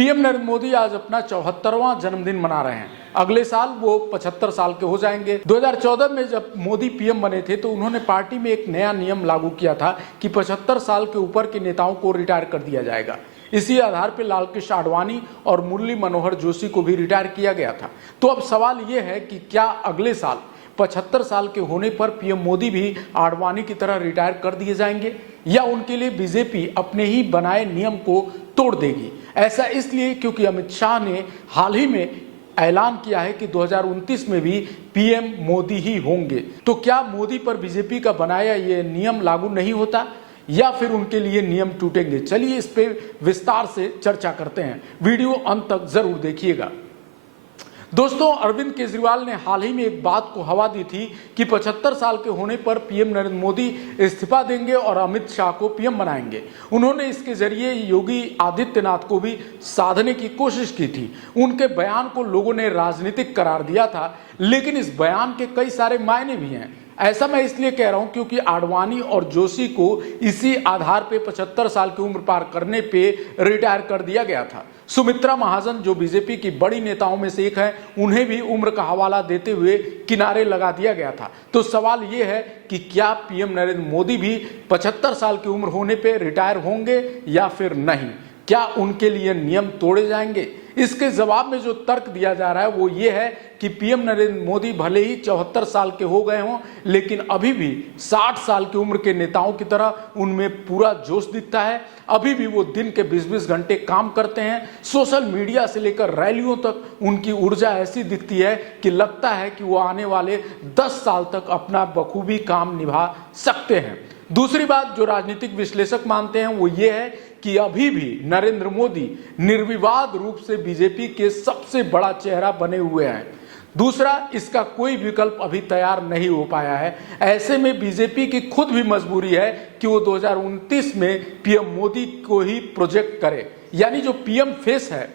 PM Narendra Modi आज अपना 74वां जन्मदिन मना रहे हैं। अगले साल वो 75 साल के हो जाएंगे। 2014 में जब मोदी पीएम बने थे तो उन्होंने पार्टी में एक नया नियम लागू किया था कि 75 साल के ऊपर के नेताओं को रिटायर कर दिया जाएगा। इसी आधार पर लालकृष्ण आडवाणी और मुरली मनोहर जोशी को भी रिटायर किया गया था। तो अब सवाल ये है कि क्या अगले साल 75 साल के होने पर पीएम मोदी भी आडवाणी की तरह रिटायर कर दिए जाएंगे या उनके लिए बीजेपी अपने ही बनाए नियम को तोड़ देगी। ऐसा इसलिए क्योंकि अमित शाह ने हाल ही में ऐलान किया है कि 2029 में भी पीएम मोदी ही होंगे। तो क्या मोदी पर बीजेपी का बनाया ये नियम लागू नहीं होता या फिर उनके लिए नियम टूटेंगे? चलिए इस पे विस्तार से चर्चा करते हैं। वीडियो अंत तक जरूर देखिएगा। दोस्तों, अरविंद केजरीवाल ने हाल ही में एक बात को हवा दी थी कि 75 साल के होने पर पीएम नरेंद्र मोदी इस्तीफा देंगे और अमित शाह को पीएम बनाएंगे। उन्होंने इसके जरिए योगी आदित्यनाथ को भी साधने की कोशिश की थी। उनके बयान को लोगों ने राजनीतिक करार दिया था, लेकिन इस बयान के कई सारे मायने भी हैं। ऐसा मैं इसलिए कह रहा हूं क्योंकि आडवाणी और जोशी को इसी आधार पे 75 साल की उम्र पार करने पे रिटायर कर दिया गया था। सुमित्रा महाजन जो बीजेपी की बड़ी नेताओं में से एक है, उन्हें भी उम्र का हवाला देते हुए किनारे लगा दिया गया था। तो सवाल ये है कि क्या पीएम नरेंद्र मोदी भी 75 साल की उम्र होने पे रिटायर होंगे या फिर नहीं? क्या उनके लिए नियम तोड़े जाएंगे? इसके जवाब में जो तर्क दिया जा रहा है वो ये है कि पीएम नरेंद्र मोदी भले ही 74 साल के हो गए हों, लेकिन अभी भी 60 साल की उम्र के नेताओं की तरह उनमें पूरा जोश दिखता है। अभी भी वो दिन के 20-20 घंटे काम करते हैं। सोशल मीडिया से लेकर रैलियों तक उनकी ऊर्जा ऐसी दिखती है कि लगता है कि वो आने वाले 10 साल तक अपना बखूबी काम निभा सकते हैं। दूसरी बात जो राजनीतिक विश्लेषक मानते हैं वो ये है कि अभी भी नरेंद्र मोदी निर्विवाद रूप से बीजेपी के सबसे बड़ा चेहरा बने हुए हैं। दूसरा, इसका कोई विकल्प अभी तैयार नहीं हो पाया है। ऐसे में बीजेपी की खुद भी मजबूरी है कि वो 2029 में पीएम मोदी को ही प्रोजेक्ट करे, यानी जो पीएम फेस है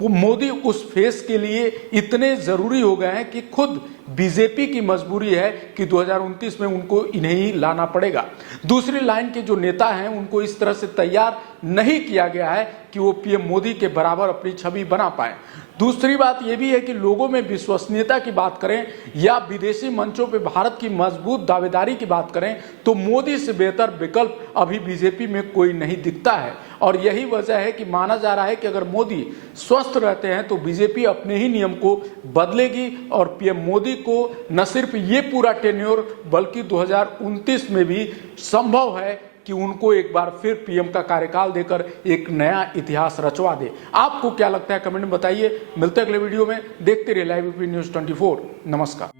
वो मोदी उस फेस के लिए इतने जरूरी हो गए हैं कि खुद बीजेपी की मजबूरी है कि 2029 में उनको इन्हें ही लाना पड़ेगा। दूसरी लाइन के जो नेता हैं उनको इस तरह से तैयार नहीं किया गया है कि वो पीएम मोदी के बराबर अपनी छवि बना पाए। दूसरी बात यह भी है कि लोगों में विश्वसनीयता की बात करें या विदेशी मंचों पे भारत की मजबूत दावेदारी की बात करें तो मोदी से बेहतर विकल्प अभी बीजेपी में कोई नहीं दिखता है। और यही वजह है कि माना जा रहा है कि अगर मोदी स्वस्थ रहते हैं तो बीजेपी अपने ही नियम को बदलेगी और पीएम मोदी को न सिर्फ ये पूरा टेन्योर बल्कि 2029 में भी संभव है कि उनको एक बार फिर पीएम का कार्यकाल देकर एक नया इतिहास रचवा दे। आपको क्या लगता है कमेंट में बताइए। मिलते हैं अगले वीडियो में। देखते रहिए लाइव न्यूज़ 24। नमस्कार।